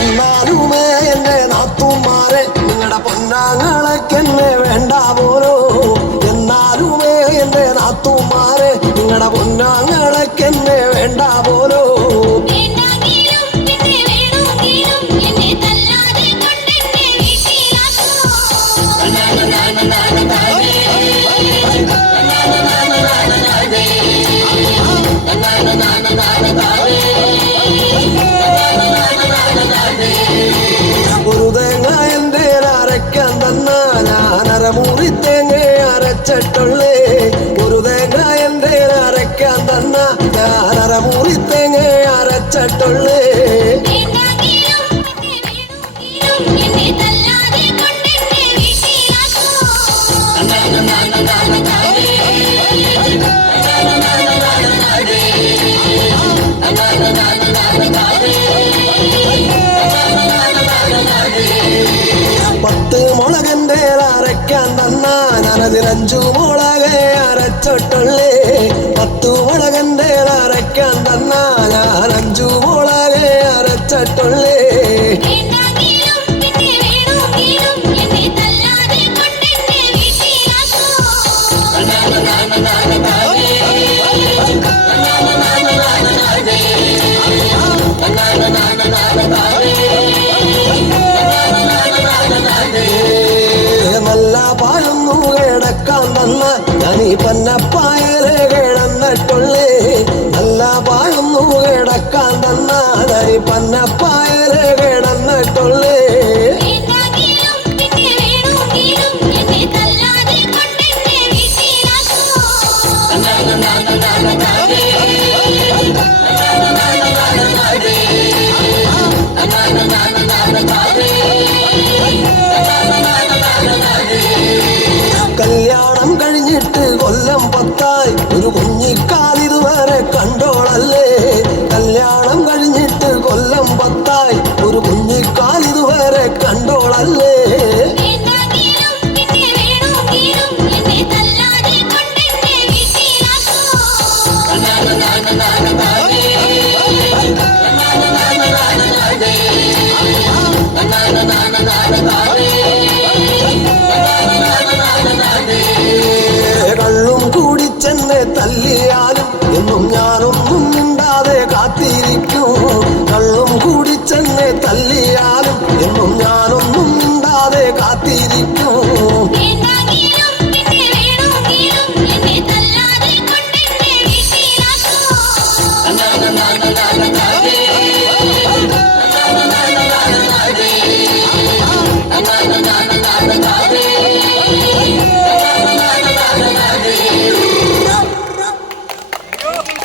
എന്നാലുമേ എന്റെ നാത്തുമാരെ നിങ്ങളുടെ പൊന്നാങ്ങളൊക്കെന്നെ വേണ്ട പോലോ. എന്നാലുമേ എന്റെ നാത്തുമാരെ നിങ്ങളുടെ പൊന്നാങ്ങളൊക്കെന്നെ വേണ്ട പോലോ. ഒരു തേങ്ങ എന്റെ അരയ്ക്കാൻ തന്ന ഞാനരമുറി തേങ്ങ അരച്ചിട്ടുള്ളേ. ഒരു തേങ്ങ എന്റെ അരയ്ക്കാൻ തന്ന ഞാനരമുറി തേങ്ങ അരച്ചിട്ടുള്ളേ. പത്ത് മുളകന്റെ അരയ്ക്കാൻ തന്ന ഞാനതിനഞ്ചു മുളകെ അരച്ചിട്ടുള്ളേ. 10 മുളകന്റെ അരയ്ക്കാൻ തന്ന ഞാനഞ്ചു മുളകെ അരച്ചിട്ടുള്ളേ. നല്ല പാഴൊന്നു കിടക്കാൻ തന്ന ഞാനീ പന്നപ്പായലെ കിടന്നിട്ടുള്ളേ. നല്ല പാഴൊന്നു കിടക്കാൻ തന്ന ഞാനീ പന്നപ്പായലെ കിടന്നിട്ടുള്ളേ. കല്യാണം കഴിഞ്ഞിട്ട് കൊല്ലം 10 ഒരു കുഞ്ഞിക്കാലിതുവരെ കണ്ടോളല്ലേ. കല്യാണം കഴിഞ്ഞിട്ട് കൊല്ലം 10 ഒരു കുഞ്ഞിക്കാലിതുവരെ കണ്ടോളല്ലേ. കള്ളും കൂടിച്ചെന്നെ തല്ലിയാലും എന്നും ഞാനൊന്നും മിണ്ടാതെ കാത്തിരിക്കും. കള്ളും കൂടിച്ചെന്നെ തല്ലിയാലും എന്നും ഞാനൊന്നും മിണ്ടാതെ കാത്തിരിക്കും. na na na na na na